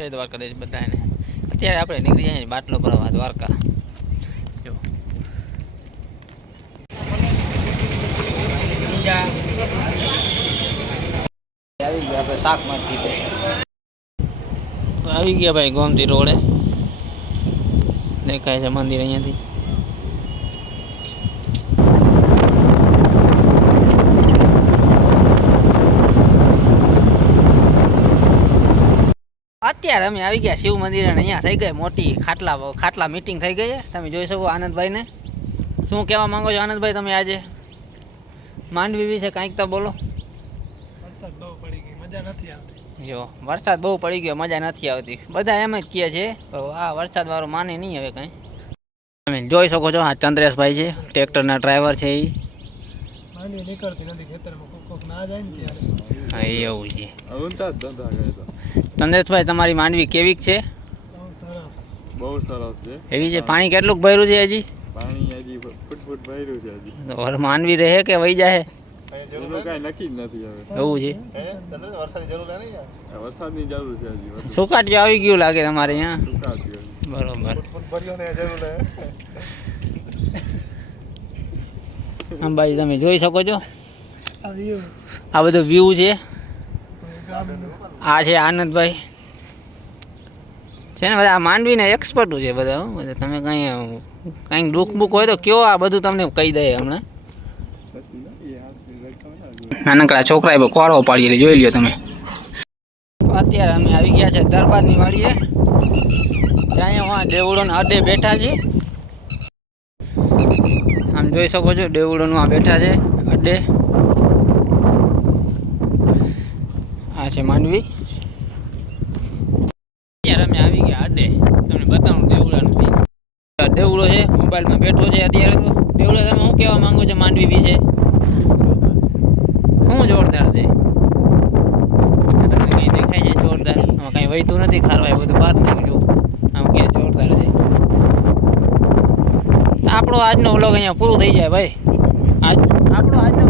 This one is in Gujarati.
જય દ્વારકા દેશ બધાને. અત્યારે આપણે નીકળી જઈએ બાટલો ભરવા દ્વારકા. જો આવી ગયા આપણે શાક માર્કેટ આવી ગયા ભાઈ. ગોમતી રોડે દેખાય છે મંદિર અહીંયાથી. અત્યારે અમે આવી ગયા શિવ મંદિર અને અહીંયા થઈ ગઈ મોટી ખાટલા મીટિંગ થઈ ગઈ. તમે જોઈ શકો આનંદભાઈને. શું કહેવા માંગો છો આનંદભાઈ તમે આજે માંડવી વિશે કાંઈક તો બોલો. વરસાદ બહુ પડી ગઈ, મજા નથી આવતી. જો વરસાદ બહુ પડી ગયો, મજા નથી આવતી. બધા એમ જ કહે છે આ વરસાદ વાળું માને નહીં હવે કાંઈ. તમે જોઈ શકો છો આ ચંદ્રેશભાઈ છે, ટ્રેક્ટરના ડ્રાઈવર છે એ. માંડવી નીકળતી નથી ખેતરમાં, કોક ના જાય ને ત્યારે. હા એવું છે. ચંદ્રેશભાઈ તમારી માંડવી કેવીક છે? બહુ સરસ છે. એવી છે. પાણી કેટલું ભર્યું છે હજી? પાણી હજી ફૂટ ભર્યું છે હજી. માંડવી રહે કે વહી જાય? એનું કાંઈ નક્કી જ નથી હવે. એવું છે. વરસાદની જરૂર છે હજી. સુકાટીઓ આવી ગયું લાગે તમારે અહીંયા. સુકાટી બરોબર. ભર્યોને જરૂર છે. અંબાજી તમે જોઈ શકો છો આ બધો વ્યૂ છે. આ છે આનંદભાઈ છે ને. બધા આ માંડવીના એક્સપર્ટ છે બધા. તમે કંઈ દુઃખ બુખ હોય તો કયો, આ બધું તમને કહી દે હમણાં. નાનકડા છોકરા એ કોળો પાડી જોઈ લ્યો તમે. અત્યારે અમે આવી ગયા છે દરબારની વાડીએ. ત્યાં દેવળોને અડે બેઠા છે. આમ જોઈ શકો છો દેવળોનું આ બેઠા છે અડે. આ છે માંડવી. અત્યારે અમે આવી ગયા અડે. તમને બતાવું દેવળાનું છે. દેવળો છે, મોબાઈલમાં બેઠો છે અત્યારે. તો દેવળો તમે શું કહેવા માંગો છો માંડવી વિશે? શું જોરદાર છે. તમને કંઈ દેખાય છે જોરદાર? આમાં કંઈ વહેતું નથી ખારવાય, બધું બહાર નીકળ્યું. આમાં ક્યાં જોરદાર છે. આપણો આજનો વ્લોગ અહીંયા પૂરું થઈ જાય ભાઈ. આપણો આજનો